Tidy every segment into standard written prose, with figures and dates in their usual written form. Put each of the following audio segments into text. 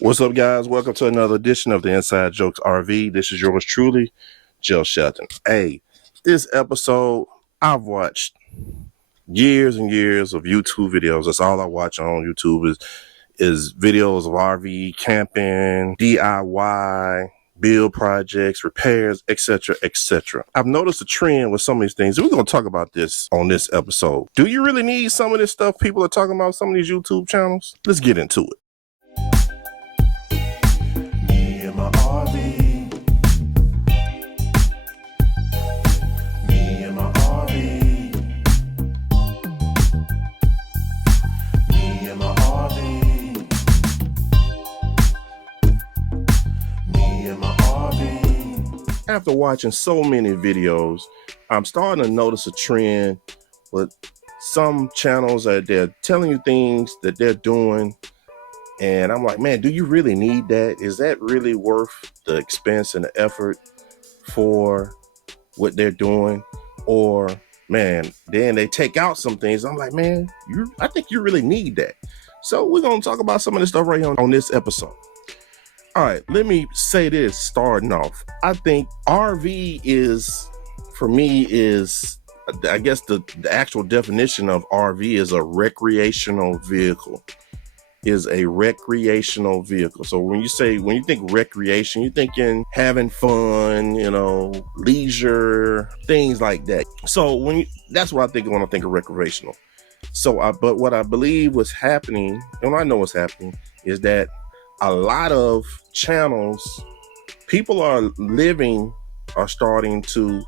What's up, guys? Welcome to another edition of the Inside Jokes RV. This is yours truly, Jill Shelton. Hey, this episode, I've watched years and years of YouTube videos. That's all I watch on YouTube is videos of RV, camping, DIY, build projects, repairs, etc., etc. I've noticed a trend with some of these things, and we're going to talk about this on this episode. Do you really need some of this stuff people are talking about, some of these YouTube channels? Let's get into it. My RV. Me and my RV. Me and my RV. Me and my RV. After watching so many videos, I'm starting to notice a trend with some channels that they're telling you things that they're doing. And I'm like, man, do you really need that? Is that really worth the expense and the effort for what they're doing? Or, man, then they take out some things. I'm like, man, I think you really need that. So we're going to talk about some of this stuff right here on this episode. All right, let me say this starting off. I think RV is, for me, I guess the actual definition of RV is a recreational vehicle. Is a recreational vehicle. So when you think recreation, you're thinking having fun, leisure, things like that. So that's what I think when I think of recreational. But what I believe was happening, and I know what's happening, is that a lot of channels, people are starting to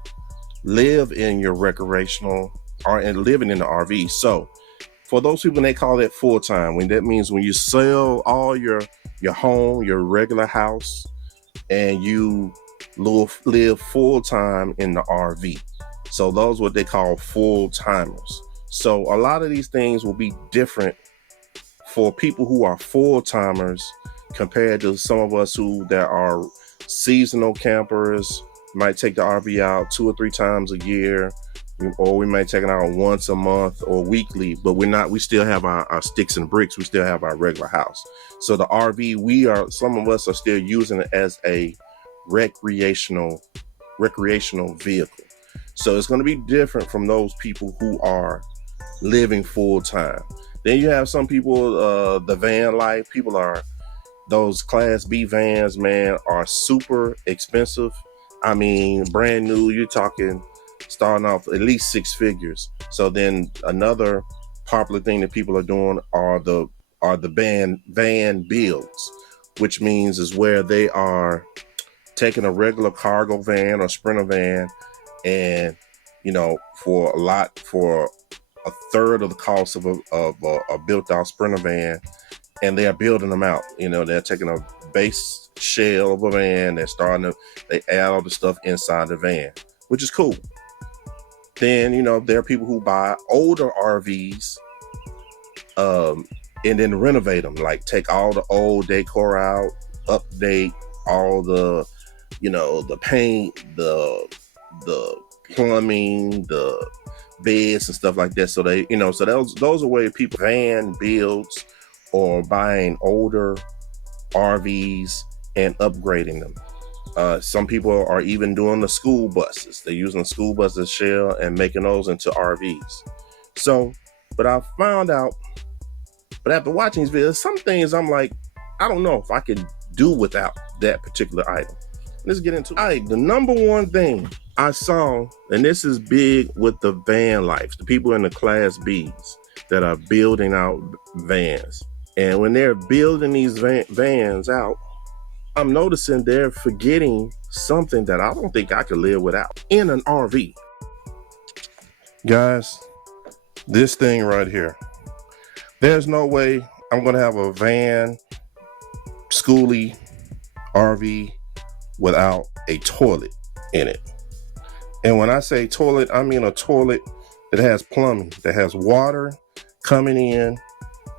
live in your recreational and living in the RV. So for those people, they call that full-time. That means when you sell all your home, your regular house, and you live full-time in the RV. So those are what they call full-timers. So a lot of these things will be different for people who are full-timers compared to some of us that are seasonal campers, might take the RV out 2 or 3 times a year, or we might take it out once a month or weekly, but we still have our sticks and bricks. We still have our regular house. So the RV, some of us are still using it as a recreational vehicle. So it's going to be different from those people who are living full time. Then you have some people, the van life, those Class B vans, man, are super expensive. I mean, brand new, you're talking starting off at least 6 figures. So then another popular thing that people are doing are the van builds, which means is where they are taking a regular cargo van or sprinter van, and for a third of the cost of a built out sprinter van, and they are building them out. They're taking a base shell of a van, they add all the stuff inside the van, which is cool. Then, there are people who buy older RVs and then renovate them, like take all the old decor out, update all the, the paint, the plumbing, the beds and stuff like that. So those are where people van builds or buying older RVs and upgrading them. Some people are even doing the school buses. They're using the school buses shell and making those into RVs. So, but I found out, but after watching these videos, some things I'm like, I don't know if I could do without that particular item. Let's get into it. All right, the number one thing I saw, and this is big with the van life, the people in the Class Bs that are building out vans. And when they're building these vans out, I'm noticing they're forgetting something that I don't think I could live without in an RV. Guys, this thing right here. There's no way I'm going to have a van, schoolie, RV without a toilet in it. And when I say toilet, I mean a toilet that has plumbing, that has water coming in,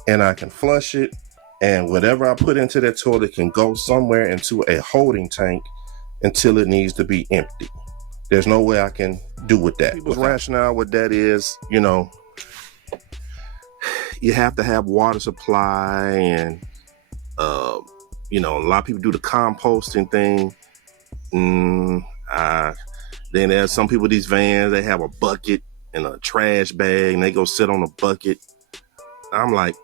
and I can flush it. And whatever I put into that toilet can go somewhere into a holding tank until it needs to be empty. There's no way I can do with that. People's rationale with that is, you have to have water supply and a lot of people do the composting thing. Then there's some people, these vans, they have a bucket and a trash bag and they go sit on the bucket. I'm like,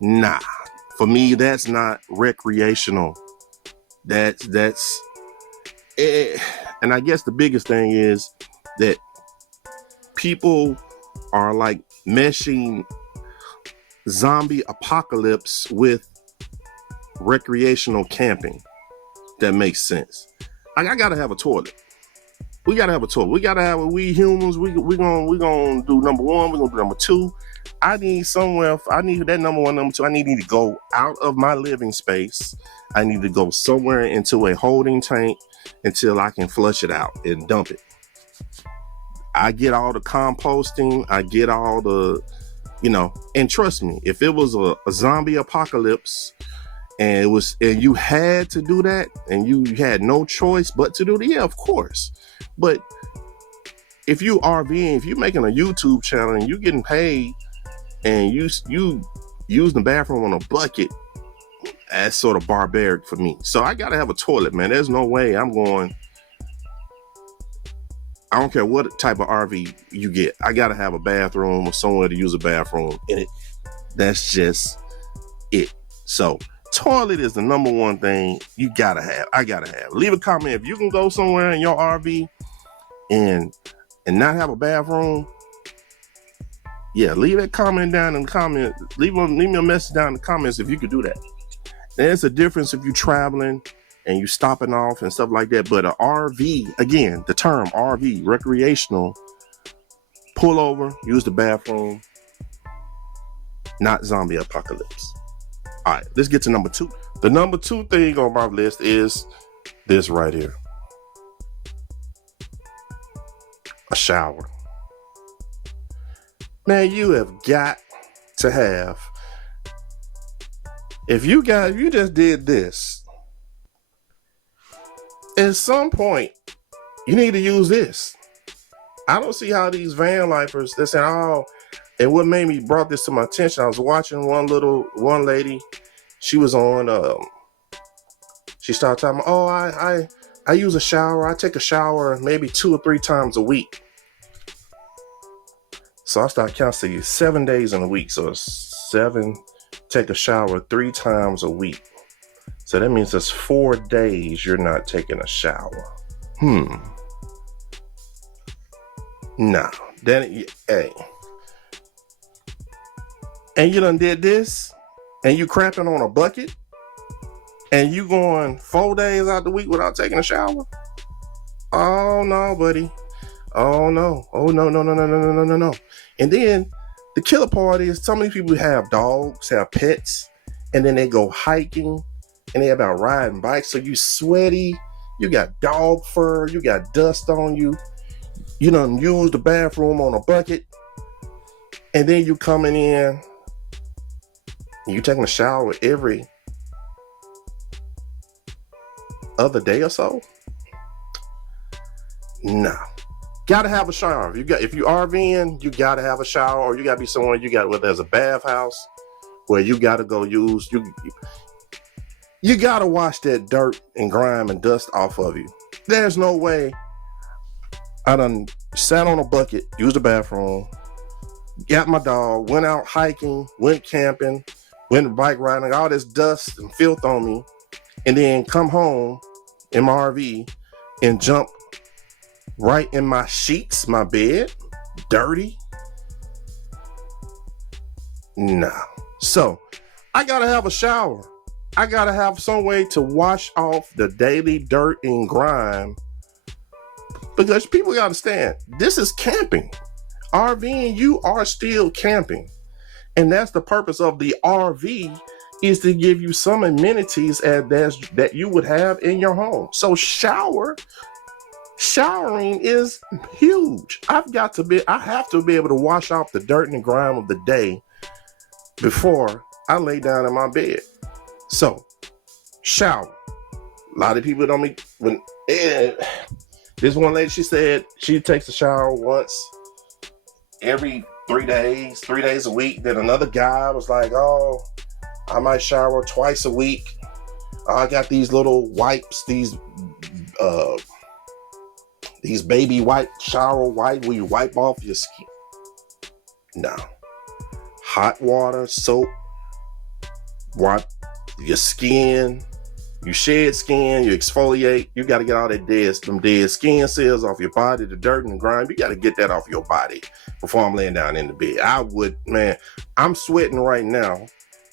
nah. For me, that's not recreational. That's it. And I guess the biggest thing is that people are like meshing zombie apocalypse with recreational camping. That makes sense. I gotta have a toilet. We gotta have a toilet. We gotta have we humans. We gonna do number one. We're gonna do number two. I need somewhere. I need that number one, number two. I need to go out of my living space. I need to go somewhere into a holding tank until I can flush it out and dump it. I get all the composting. I get all the, and trust me, if it was a zombie apocalypse and you had to do that and you had no choice but to do it, yeah, of course. But if you RVing, if you're making a YouTube channel and you're getting paid and you use the bathroom on a bucket, that's sort of barbaric for me. So I gotta have a toilet, man. There's no way I'm going. I don't care what type of RV you get. I gotta have a bathroom or somewhere to use a bathroom in it. That's just it. So toilet is the number one thing you gotta have. I gotta have. Leave a comment if you can go somewhere in your RV and not have a bathroom. Yeah, leave that comment down in the comments. Leave me a message down in the comments if you could do that. There's a difference if you're traveling and you stopping off and stuff like that. But an RV, again, the term RV, recreational, pull over, use the bathroom, not zombie apocalypse. All right, let's get to number two. The number two thing on my list is this right here. A shower. Man, you have got to have. If you just did this, at some point, you need to use this. I don't see how these van lifers, they're saying, oh, and what brought this to my attention, I was watching one lady, she was on, she started talking, oh, I use a shower, I take a shower maybe 2 or 3 times a week. So I start counting 7 days in a week. So it's 7, take a shower 3 times a week. So that means it's 4 days you're not taking a shower. No. Then, hey. And you done did this, and you crapping on a bucket, and you going 4 days out the week without taking a shower? Oh, no, buddy. Oh, no. Oh, no. And then the killer part is so many people have dogs, have pets, and then they go hiking and they about riding bikes. So you sweaty, you got dog fur, you got dust on you. You done use the bathroom on a bucket. And then you coming in and you taking a shower every other day or so. No. Gotta have a shower. If you RVing, you gotta have a shower, or you gotta be somewhere where there's a bathhouse where you gotta go use. You gotta wash that dirt and grime and dust off of you. There's no way I done sat on a bucket, used the bathroom, got my dog, went out hiking, went camping, went bike riding, all this dust and filth on me, and then come home in my RV and jump right in my sheets, my bed, dirty. No. So I gotta have a shower. I gotta have some way to wash off the daily dirt and grime, because people gotta understand, this is camping. RVing, you are still camping. And that's the purpose of the RV, is to give you some amenities that you would have in your home. So showering is huge. I have to be able to wash off the dirt and grime of the day before I lay down in my bed. So, shower. A lot of people don't this one lady, she said she takes a shower once every 3 days a week. Then another guy was like, oh, I might shower twice a week. I got these little wipes, these baby wipe, shower wipe, where you wipe off your skin. No. Hot water, soap, wipe your skin. You shed skin, you exfoliate. You got to get all that dead skin cells off your body, the dirt and the grime. You got to get that off your body before I'm laying down in the bed. I'm sweating right now,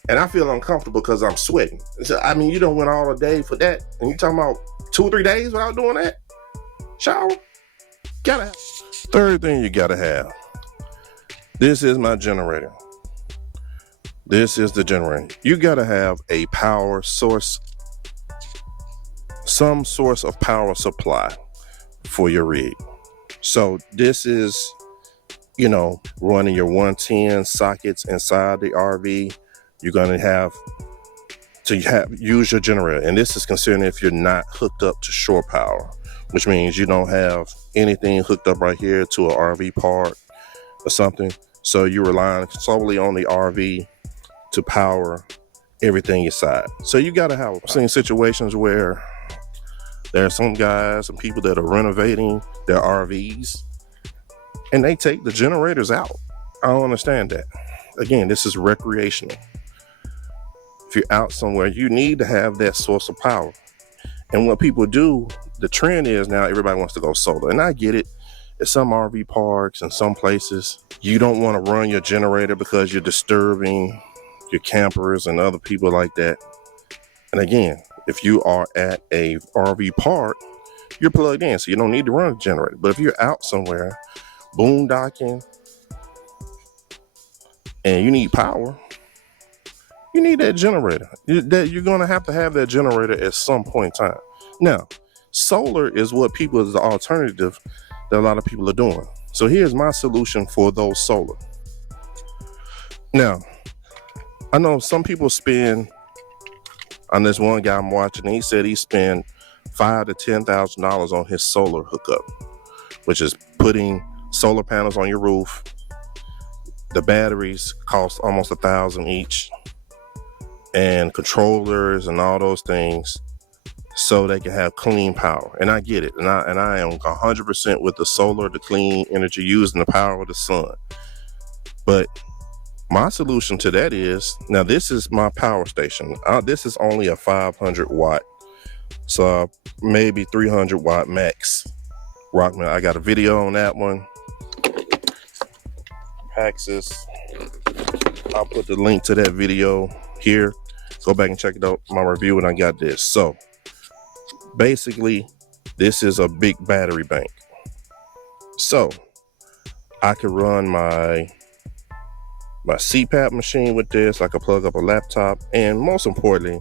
and I feel uncomfortable because I'm sweating. So, I mean, you don't went all day for that, and you talking about 2 or 3 days without doing that? Shower? Gotta have. Third thing you gotta have. This is my generator. This is the generator. You gotta have a power source, some source of power supply for your rig. So this is, running your 110 sockets inside the RV. You're gonna have to use your generator, and this is considering if you're not hooked up to shore power, which means you don't have anything hooked up right here to an RV park or something. So you're relying solely on the RV to power everything inside. So you got to have. I've seen situations where there are some guys and people that are renovating their RVs and they take the generators out. I don't understand that. Again, this is recreational. If you're out somewhere, you need to have that source of power. And what people do, the trend is now everybody wants to go solar. And I get it. At some RV parks and some places, you don't want to run your generator because you're disturbing your campers and other people like that. And again, if you are at a RV park, you're plugged in, so you don't need to run a generator. But if you're out somewhere, boondocking, and you need power, you need that generator. You're going to have that generator at some point in time. Now, solar is what is the alternative that a lot of people are doing. So here's my solution for those solar. Now, I know some people spend, on this one guy I'm watching, he said he spent $5,000 to $10,000 on his solar hookup, which is putting solar panels on your roof. The batteries cost almost $1,000 each, and controllers and all those things, so they can have clean power. And I get it. And I am 100% with the solar, the clean energy, using the power of the sun. But my solution to that is, now this is my power station. This is only a 500 watt. So maybe 300 watt max. Rockman, I got a video on that one. Paxis. I'll put the link to that video here. Go back and check it out, my review, and I got this. So basically, this is a big battery bank. So I could run my CPAP machine with this. I could plug up a laptop, and most importantly,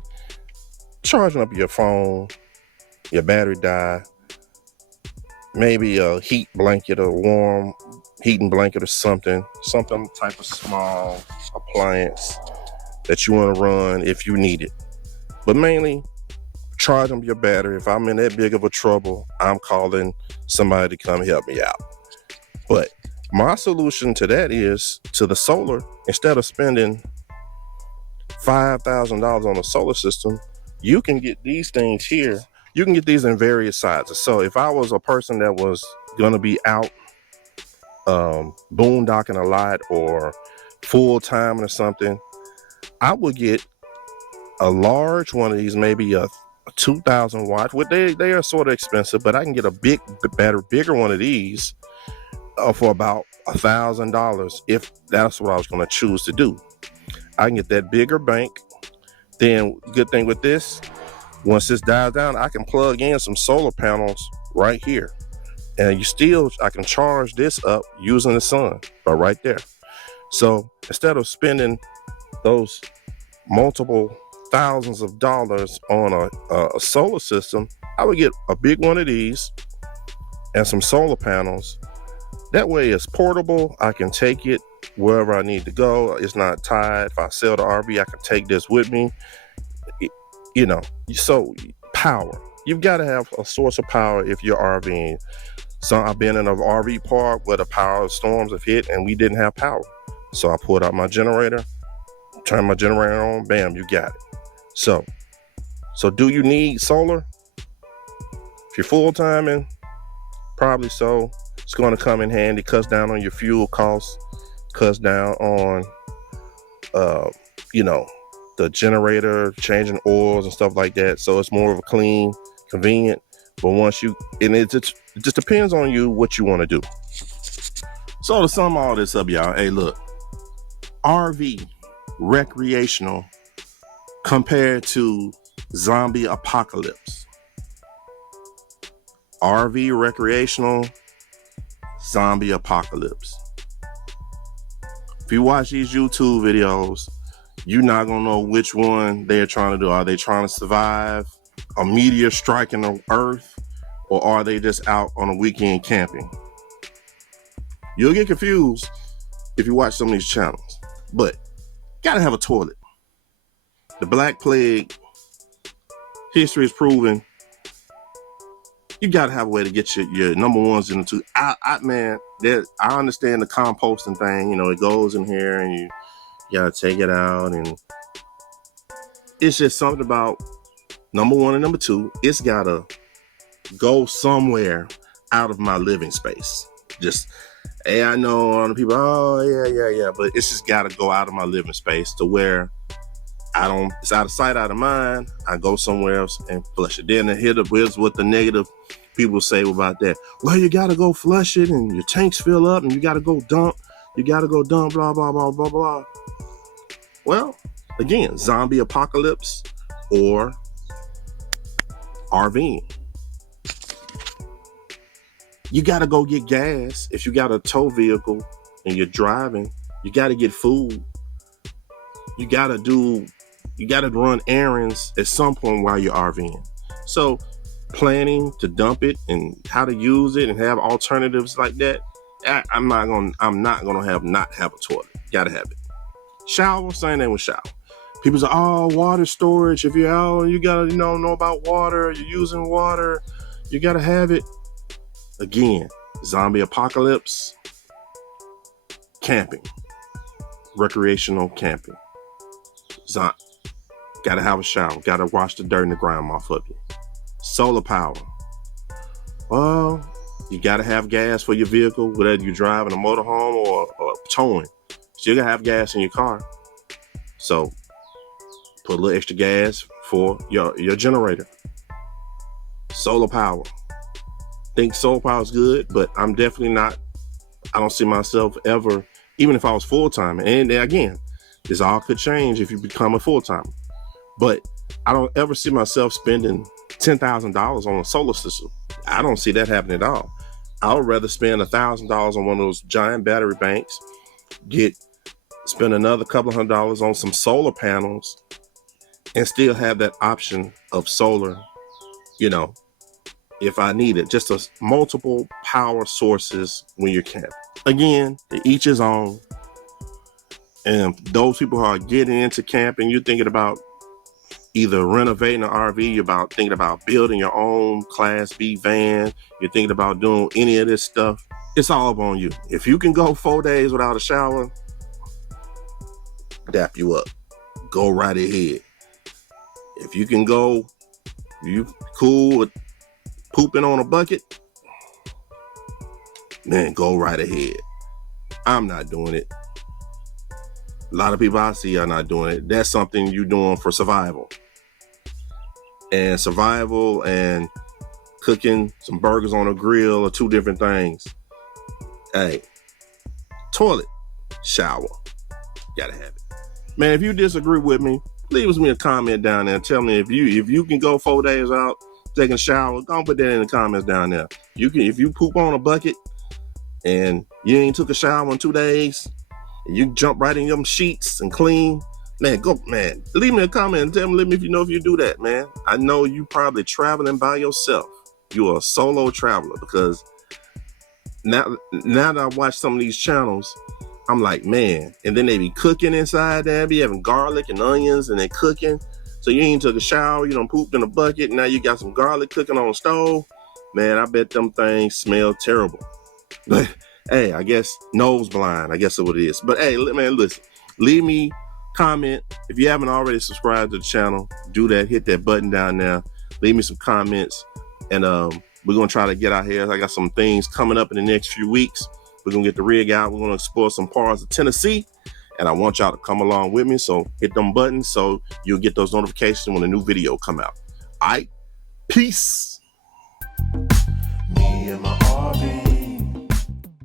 charging up your phone, your battery die, maybe a heat blanket or warm heating blanket or something type of small appliance that you want to run if you need it. But mainly, charge up your battery. If I'm in that big of a trouble, I'm calling somebody to come help me out. But my solution to that is, to the solar, instead of spending $5,000 on a solar system, you can get these things here. You can get these in various sizes. So if I was a person that was going to be out boondocking a lot or full time or something, I would get a large one of these, maybe a 2,000 watt. They are sort of expensive, but I can get a bigger one of these for about $1,000 if that's what I was going to choose to do. I can get that bigger bank. Then, good thing with this, once this dies down, I can plug in some solar panels right here, and I can charge this up using the sun right there. So instead of spending those multiple thousands of dollars on a solar system, I would get a big one of these and some solar panels. That way it's portable. I can take it wherever I need to go. It's not tied. If I sell the RV, I can take this with me. So power. You've got to have a source of power if you're RVing. So I've been in an RV park where the power storms have hit and we didn't have power. So I pulled out my generator, turn my generator on, bam, you got it. So do you need solar? If you're full-timing, probably so. It's going to come in handy, cuts down on your fuel costs, cuts down on, the generator, changing oils and stuff like that. So it's more of a clean, convenient. But it just depends on you what you want to do. So to sum all this up, y'all, hey, look, RV, recreational, compared to zombie apocalypse. RV, recreational, zombie apocalypse. If you watch these YouTube videos, you're not gonna know which one they're trying to do. Are they trying to survive a meteor striking the earth, or are they just out on a weekend camping? You'll get confused if you watch some of these channels, but gotta have a toilet. The Black Plague, history is proven, you gotta have a way to get your number ones in the two. I understand the composting thing. It goes in here and you gotta take it out, and it's just something about number one and number two. It's gotta go somewhere out of my living space. Just, hey, I know all the people, oh yeah, but it's just gotta go out of my living space to where it's out of sight, out of mind. I go somewhere else and flush it. Then here's what the negative people say about that. Well, you gotta go flush it and your tanks fill up and you gotta go dump, blah, blah, blah, blah, blah. Well, again, zombie apocalypse or RVing. You gotta go get gas. If you got a tow vehicle and you're driving, you gotta get food. You gotta run errands at some point while you're RVing. So planning to dump it and how to use it and have alternatives like that, I'm not gonna not have a toilet. Gotta have it. Shower, same thing with shower. People say, oh, water storage. If you're out, you gotta know about water. You're using water. You gotta have it. Again, zombie apocalypse, camping, recreational camping. Gotta have a shower. Gotta wash the dirt and the grime off of you. Solar power. Well, you gotta have gas for your vehicle, whether you're driving a motorhome or towing. So you gotta have gas in your car. So put a little extra gas for your generator. Solar power. Think solar power is good, but I don't see myself ever, even if I was full-time. And again, this all could change if you become a full-timer. But I don't ever see myself spending $10,000 on a solar system. I don't see that happening at all. I would rather spend $1,000 on one of those giant battery banks, spend another couple $100 on some solar panels, and still have that option of solar, if I need it. Just multiple power sources when you're camping. Again, to each his own. And those people who are getting into camping, you're thinking about either renovating an RV, you're thinking about building your own Class B van, you're thinking about doing any of this stuff, it's all up on you. If you can go 4 days without a shower, dap you up. Go right ahead. If you can go, you cool with pooping on a bucket, man, go right ahead. I'm not doing it. A lot of people I see are not doing it. That's something you're doing for survival. And survival and cooking some burgers on a grill are two different things. Hey, toilet, shower, gotta have it. Man, if you disagree with me, leave me a comment down there and tell me if you can go 4 days without taking a shower. Go and put that in the comments down there. If you poop on a bucket and you ain't took a shower in 2 days, and you jump right in your sheets and clean, man, leave me a comment and tell me, let me if you do that, man. I know you probably traveling by yourself. You're a solo traveler, because now that I watch some of these channels, I'm like, man, and then they be cooking inside there, be having garlic and onions and they cooking. So you ain't took a shower, you done pooped in a bucket, now you got some garlic cooking on the stove. Man, I bet them things smell terrible. But hey, I guess nose blind, I guess that's what it is. But hey, man, listen, leave me comment. If you haven't already subscribed to the channel, do that. Hit that button down there. Leave me some comments. And we're going to try to get out here. I got some things coming up in the next few weeks. We're going to get the rig out. We're going to explore some parts of Tennessee. And I want y'all to come along with me. So hit them buttons so you'll get those notifications when a new video come out. All right. Peace. Me and my RV.